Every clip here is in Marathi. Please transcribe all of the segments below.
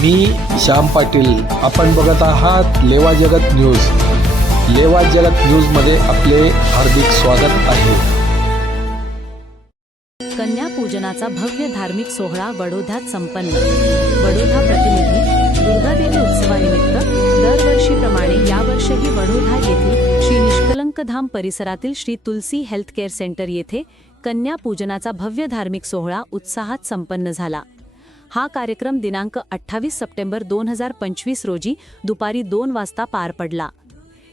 मी श्याम पाटील. आपण बघत आहात लेवा जगत न्यूज. लेवा जगत न्यूजमध्ये आपले हार्दिक स्वागत आहे. कन्या पूजनाचा भव्य धार्मिक सोहळा वडोद्यात संपन्न. वडोदा प्रतिनिधी दुर्गादेवी उत्सवानिमित्त दरवर्षीप्रमाणे यावर्षीही वडोदा येथील श्री निष्कलंक धाम परिसरातील Shri Tulsi health care centre येथे कन्या पूजनाचा भव्य धार्मिक सोहळा उत्साहात संपन्न झाला. हा कार्यक्रम दिनांक अठ्ठावीस सप्टेंबर दोन हजार पंचवीस रोजी दुपारी दोन वाजता पार पडला.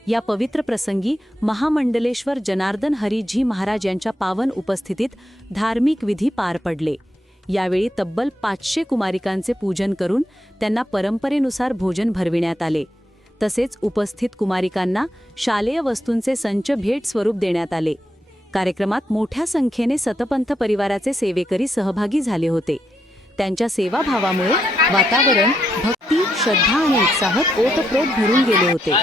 या पवित्र प्रसंगी महामंडलेश्वर जनार्दन हरिजी महाराज यांच्या पावन उपस्थितीत धार्मिक विधी पार पडले. यावेळी तब्बल पाचशे कुमारिकांचे पूजन करून त्यांना परंपरेनुसार भोजन भरविण्यात आले. तसेच उपस्थित कुमारिकांना शालेय वस्तूंचे संच भेट स्वरूप देण्यात आले. कार्यक्रमात मोठ्या संख्येने सतपंथ परिवाराचे सेवेकरी सहभागी झाले होते. त्यांच्या सेवाभावामुळे वातावरण भक्ती श्रद्धा आणि उत्साहात ओतप्रोत भरून गेले होते.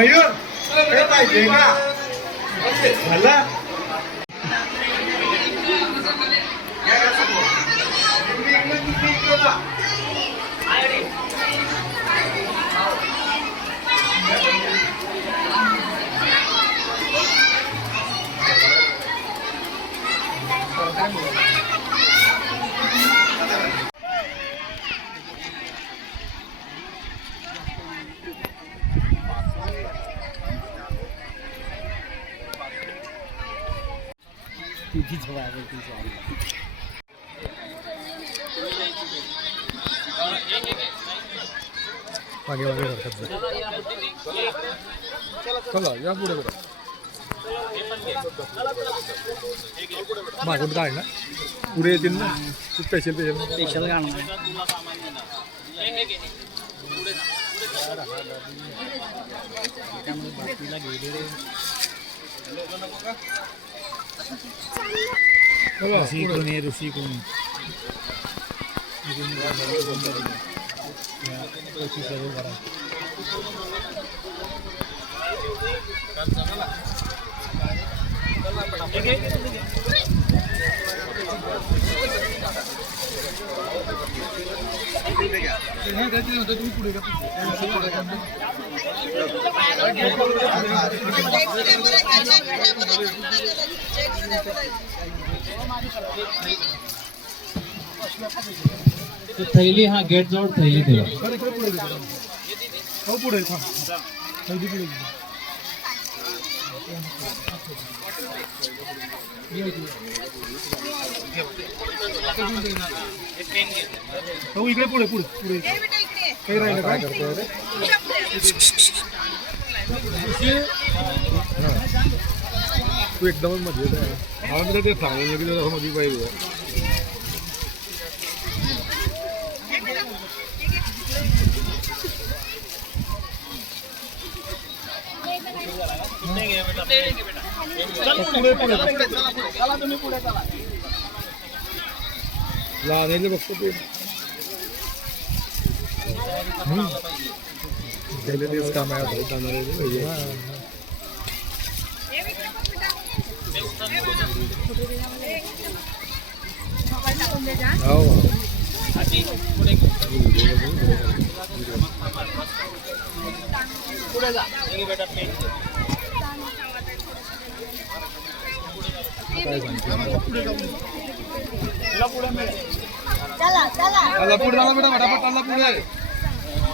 मयूर हे पाहिजे का झाला मागे मागे हरकत चला या पुढे बघा मागून काढ ना? पुढे येतील ना? स्पेशल स्पेशल स्पेशल गाणं Así con él, así con... थैली हा गेट जवळ थैली ठेवा. हो पुढे. हो इकडे पुढे पुढे पुढे. काही राहिलं काय तू एकदमच मध्ये आहे. मला तुला ते सांगून की तुला मध्ये पाहिजे लहान बघतो ते. काम आहे आता. जाणार आहे ते भैया. हो चला पुढे चला बेटा फटाफट चला पुढे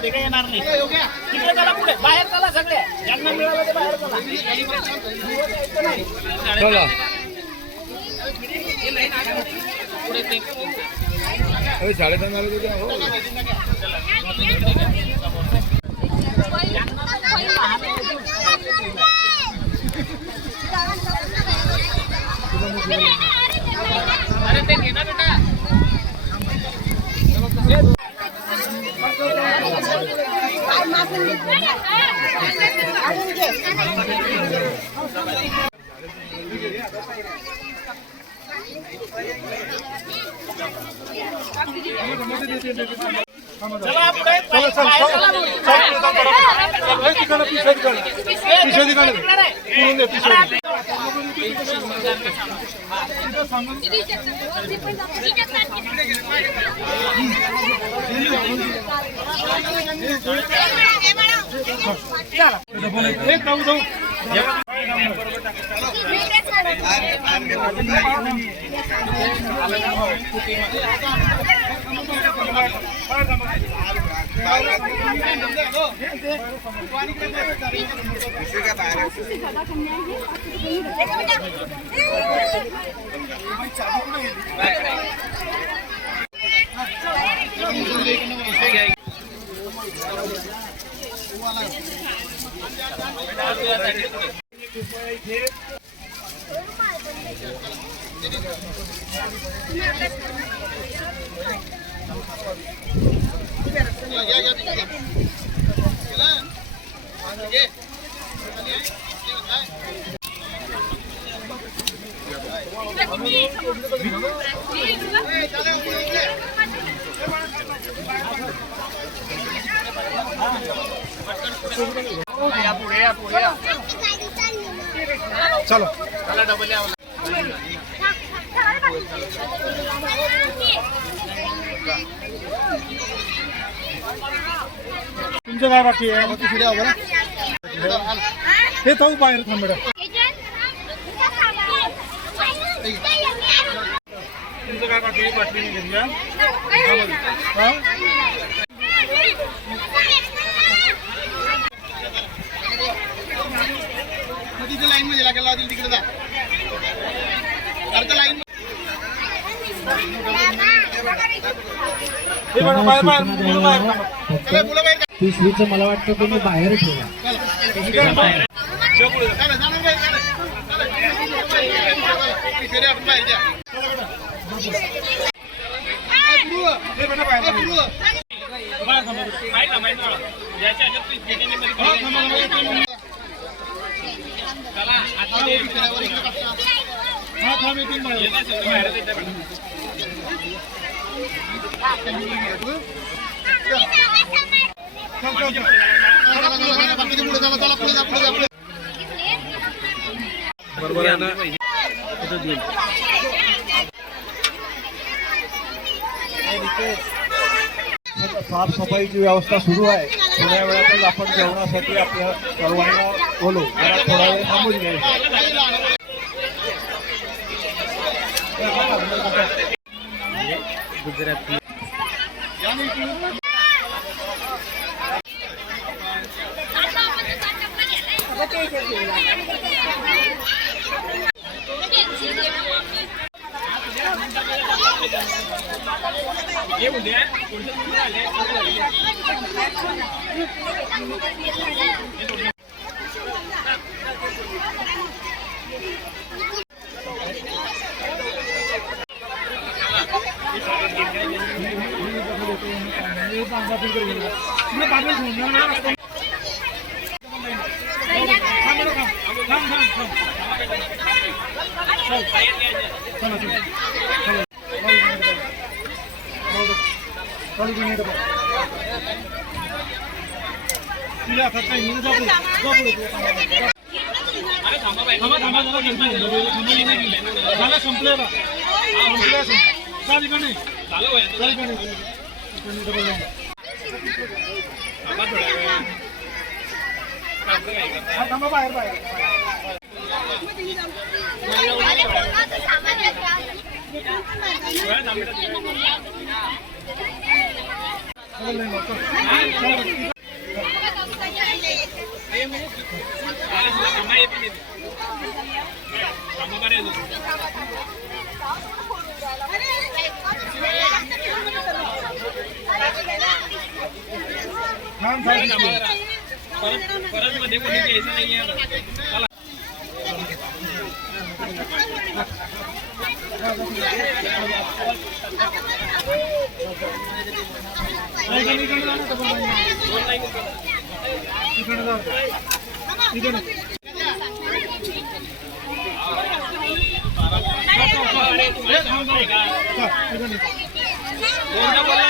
मध्ये काही येणार नाही. तिकडे चला पुढे. बाहेर चला सगळे. ज्यांना मिळालं ते बाहेर चला. चला. साडेदहा तुझ्या हो. चला पुढे बाहेर चला. Terima kasih. पिशवी तिकडे चलो। तुमचं काय बाकी आहे? हे जाऊ बाहेर थांब बेटा तुमचं काय बाकी आहे? घेऊन नाही लाईन लावतील तिकडे जा. अर्ध हे मुलं पिशवीचं वाटतं तुम्ही बाहेर ठेवा. बाहेर, बरोबर आहे ना साफसफाईची व्यवस्था सुरू आहे. थोड्या वेळातच आपण जेवणासाठी आपल्या सर्वांना બોલો સમજ ગયું ગુજરાતી એવું છે तुझ्या हातात काही नाही, जा पुढे. जा झालं, संपलंय बा. संपलंय, चाल इकडे. चाल इकडे. थांबा बाहेर बाहेर अरे ये तो हम भाई का ये तो नहीं बोलना बोला